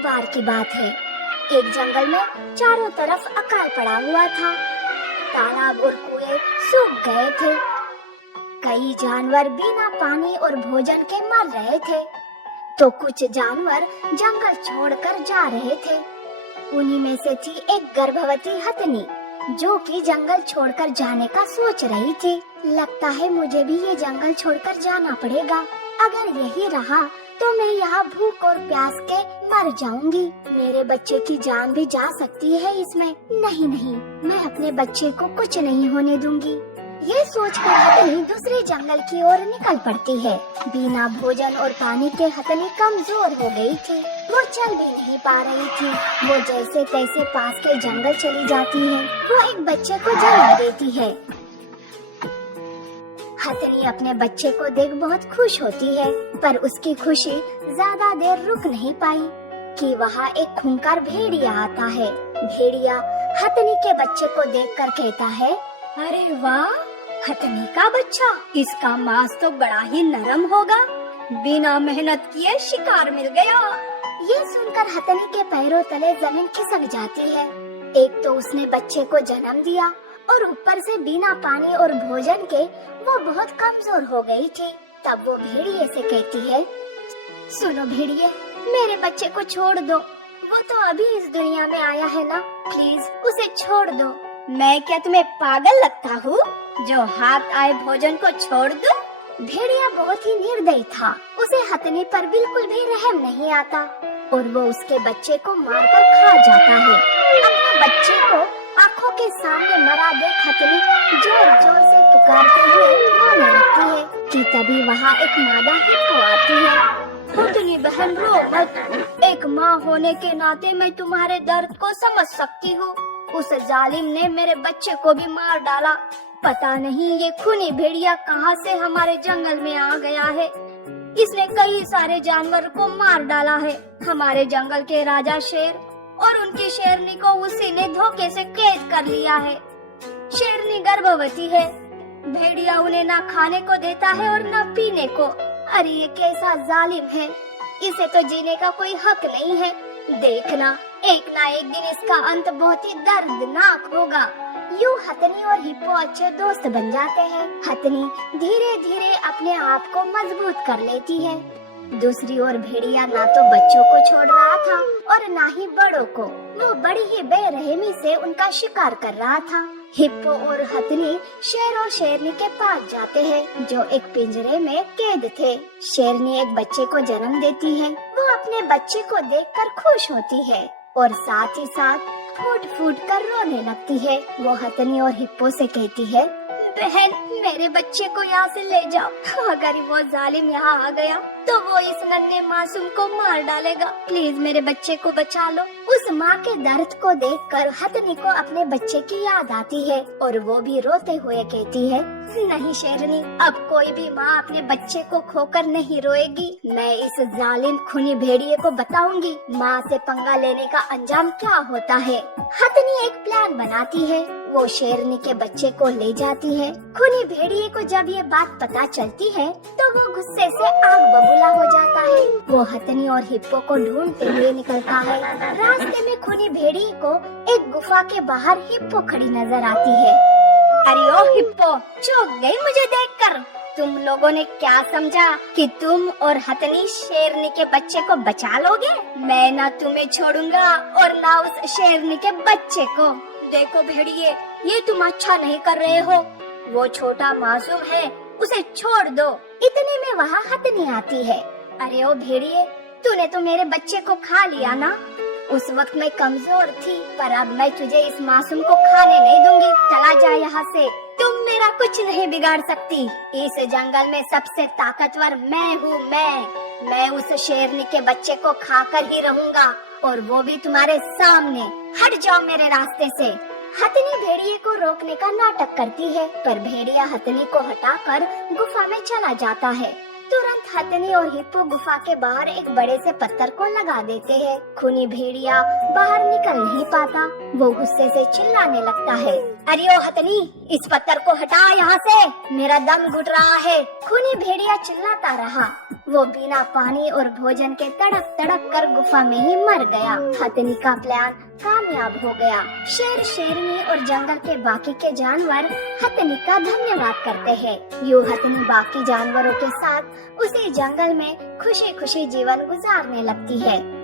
बार की बात है। एक जंगल में चारों तरफ अकाल पड़ा हुआ था। तालाब और कुएं सूख गए थे। कई जानवर बिना पानी और भोजन के मर रहे थे, तो कुछ जानवर जंगल छोड़कर जा रहे थे। उन्हीं में से थी एक गर्भवती हथनी, जो कि जंगल छोड़कर जाने का सोच रही थी। लगता है मुझे भी ये जंगल छोड़कर जाना पड़ेगा। अगर यही रहा तो मैं यहाँ भूख और प्यास के मर जाऊंगी। मेरे बच्चे की जान भी जा सकती है इसमें। नहीं नहीं, मैं अपने बच्चे को कुछ नहीं होने दूंगी। ये सोचकर हथनी दूसरे जंगल की ओर निकल पड़ती है। बिना भोजन और पानी के हथनी कमजोर हो गई थी। वो चल भी नहीं पा रही थी। वो जैसे तैसे पास के जंगल चली जाती है। वो एक बच्चे को जन्म देती है। हथनी अपने बच्चे को देख बहुत खुश होती है, पर उसकी खुशी ज्यादा देर रुक नहीं पाई कि वहाँ एक खूंखार भेड़िया आता है। भेड़िया हथनी के बच्चे को देखकर कहता है, अरे वाह, हथनी का बच्चा, इसका मांस तो बड़ा ही नरम होगा। बिना मेहनत किए शिकार मिल गया। ये सुनकर हथनी के पैरों तले जमीन खिसक जाती है। एक तो उसने बच्चे को जन्म दिया और ऊपर से बिना पानी और भोजन के वो बहुत कमजोर हो गई थी। तब वो भेड़िए से कहती है, सुनो भेड़िए, मेरे बच्चे को छोड़ दो। वो तो अभी इस दुनिया में आया है ना, प्लीज उसे छोड़ दो। मैं क्या तुम्हें पागल लगता हूँ जो हाथ आए भोजन को छोड़ दूं? भेड़िया बहुत ही निर्दयी था। उसे हथनी पर बिल्कुल भी रहम नहीं आता और वो उसके बच्चे को मारकर खा जाता है। अपने बच्चे को आंखों के सामने मरा देख हथनी जोर जोर से पुकारते हुए रोने लगती है कि तभी वहाँ एक मादा हिप्पो आती है। हथनी बहन रो मत, एक माँ होने के नाते मैं तुम्हारे दर्द को समझ सकती हूँ। उस जालिम ने मेरे बच्चे को भी मार डाला। पता नहीं ये खूनी भेड़िया कहाँ से हमारे जंगल में आ गया है। इसने कई सारे जानवर को मार डाला है। हमारे जंगल के राजा शेर और उनकी शेरनी को उसी ने धोखे से कैद कर लिया है। शेरनी गर्भवती है। भेड़िया उन्हें ना खाने को देता है और ना पीने को। अरे ये कैसा जालिम है। इसे तो जीने का कोई हक नहीं है। देखना, एक ना एक दिन इसका अंत बहुत ही दर्दनाक होगा। यूं हथनी और हिप्पो अच्छे दोस्त बन जाते हैं। हथनी धीरे धीरे अपने आप को मजबूत कर लेती है। दूसरी ओर भेड़िया ना तो बच्चों को छोड़ रहा था और ना ही बड़ों को। वो बड़ी ही बेरहमी से उनका शिकार कर रहा था। हिप्पो और हथनी शेर और शेरनी के पास जाते हैं, जो एक पिंजरे में कैद थे। शेरनी एक बच्चे को जन्म देती है। वो अपने बच्चे को देखकर खुश होती है और साथ ही साथ फूट फूट कर रोने लगती है। वो हथनी और हिप्पो से कहती है, बहन, मेरे बच्चे को यहाँ से ले जाओ। अगर वो जालिम यहाँ आ गया तो वो इस नन्हे मासूम को मार डालेगा। प्लीज मेरे बच्चे को बचा लो। उस माँ के दर्द को देखकर हथनी को अपने बच्चे की याद आती है और वो भी रोते हुए कहती है, नहीं शेरनी, अब कोई भी माँ अपने बच्चे को खोकर नहीं रोएगी। मैं इस जालिम खूनी भेड़िए को बताऊंगी माँ से पंगा लेने का अंजाम क्या होता है। हथनी एक प्लान बनाती है। वो शेरनी के बच्चे को ले जाती है। खूनी भेड़िए को जब ये बात पता चलती है तो वो गुस्से से आग बबूला हो जाता है। वो हथनी और हिप्पो को ढूंढते हुए निकलता है। रास्ते में खूनी भेड़िए को एक गुफा के बाहर हिप्पो खड़ी नजर आती है। अरे ओ हिप्पो, चौंक गई मुझे देखकर। तुम लोगों ने क्या समझा कि तुम और हथनी शेरनी के बच्चे को बचा लोगे? मैं ना तुम्हें छोड़ूंगा और ना उस शेरनी के बच्चे को। देखो भेड़िए, ये तुम अच्छा नहीं कर रहे हो। वो छोटा मासूम है, उसे छोड़ दो। इतने में वहाँ हथनी आती है। अरे ओ भेड़िए, तूने तो मेरे बच्चे को खा लिया ना। उस वक्त मैं कमजोर थी, पर अब मैं तुझे इस मासूम को खाने नहीं दूंगी। चला जा यहाँ से। तुम मेरा कुछ नहीं बिगाड़ सकती। इस जंगल में सबसे ताकतवर मैं हूँ। मैं उस शेरनी के बच्चे को खाकर ही रहूंगा, और वो भी तुम्हारे सामने। हट जाओ मेरे रास्ते से। हथनी भेड़िए को रोकने का नाटक करती है, पर भेड़िया हथनी को हटाकर गुफा में चला जाता है। तुरंत हथनी और हिप्पो गुफा के बाहर एक बड़े से पत्थर को लगा देते हैं। खूनी भेड़िया बाहर निकल नहीं पाता। वो गुस्से से चिल्लाने लगता है, अरे ओ हथनी, इस पत्थर को हटा यहाँ से, मेरा दम घुट रहा है। खूनी भेड़िया चिल्लाता रहा। वो बिना पानी और भोजन के तड़प तड़प कर गुफा में ही मर गया। हथनी का प्लान कामयाब हो गया। शेर, शेरनी और जंगल के बाकी के जानवर हथनी का धन्यवाद करते हैं। यूं हथनी बाकी जानवरों के साथ उसी जंगल में खुशी खुशी जीवन गुजारने लगती है।